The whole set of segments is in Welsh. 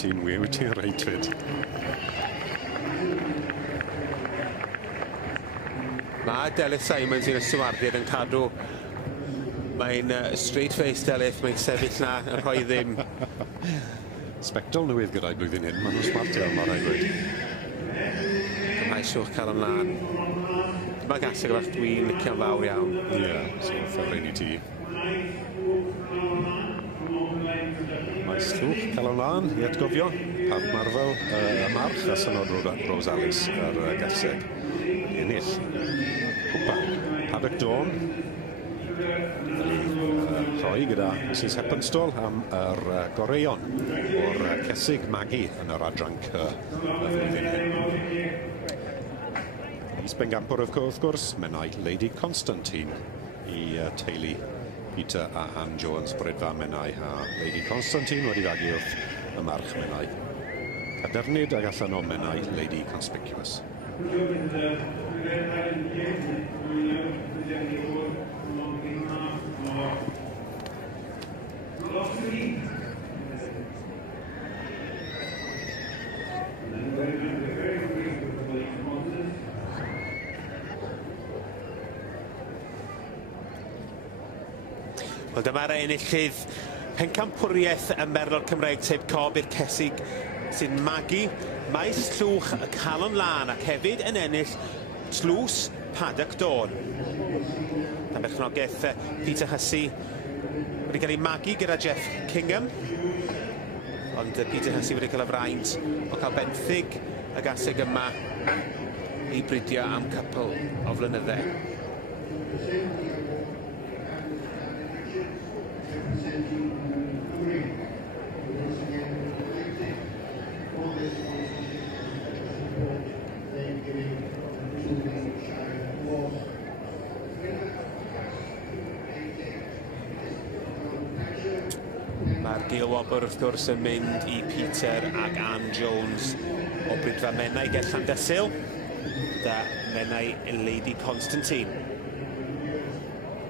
Ti'n wir, ti'n reit fyd. Mae Delith Simons un y sywardydd yn cadw. Mae'n straight-faced Delith, mae'n sefyll na yn rhoi ddim. Spectol newydd gyda'i blwyddyn hyn, maen nhw'n smart iawn, mae'n rhaid gweud. Mae siwch cael ymlaen. Mae gasig o bach dwi'n licio'n fawr iawn. Ie, so ffefryn I ti. Mae Slwch cael ymlaen I atgofio. Parth Marfel, y march a synod Rose Alice ar gaseg. Ennill. Cwpan. Paddock Dawn. Rhoi gyda Mrs Heppenstall am yr goreion o'r cesig Maggie yn yr adranc y flwyddyn hyn. Is Bengampwr wrth gwrs, mennau Lady Constantine I teulu Peter a Anne Jones, brydfa mennau a Lady Constantine wedi fagu wrth y march mennau. Cadernid ag allan o mennau Lady Conspicuous. Wel, dyma'r enillydd pencampwriaeth y Merlod Cymraeg Tip Cob i'r cesig sy'n magu Maes Llwch y Calon Lan ac hefyd yn ennill tlws Paddock Dawn. Na berchnogaeth Peter Hussey wedi cael ei magu gyda Jeff Kingham. Ond Peter Hussey wedi cael y fraint o cael benthyg y gaseg yma I bridio am cwpl o flynyddau. Mae'r Gilwobr wrth gwrs yn mynd I Peter ac Anne Jones o brydfa mennau Gellan Desil da mennau Lady Constantine.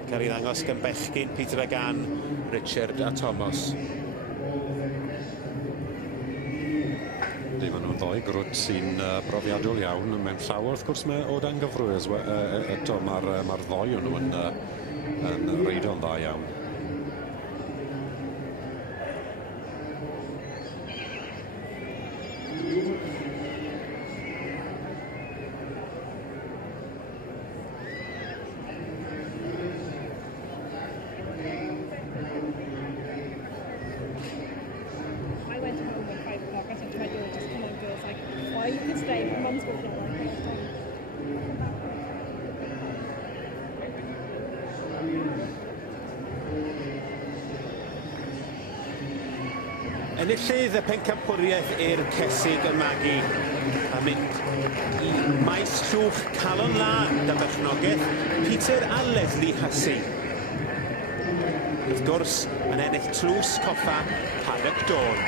Cael ei ddangos gan bechgyn Peter ac Anne, Richard a Thomas. Maen nhw'n ddoi grwt sy'n brofiadol iawn mewn llawer wrth gwrs o dan gyfrwys. Eto mae'r ddoi o'n nhw yn reidio'n dda iawn. Enillydd y pencampwriaeth i'r cesig y magu a mynd I Maes Llwch Calon Lan da berchnogaeth Peter a Leslie Hussey. Wrth gwrs yn ennill tlws coffa Paddock Dawn.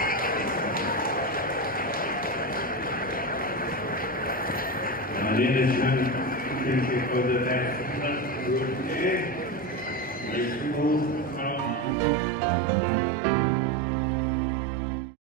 And in this one, for the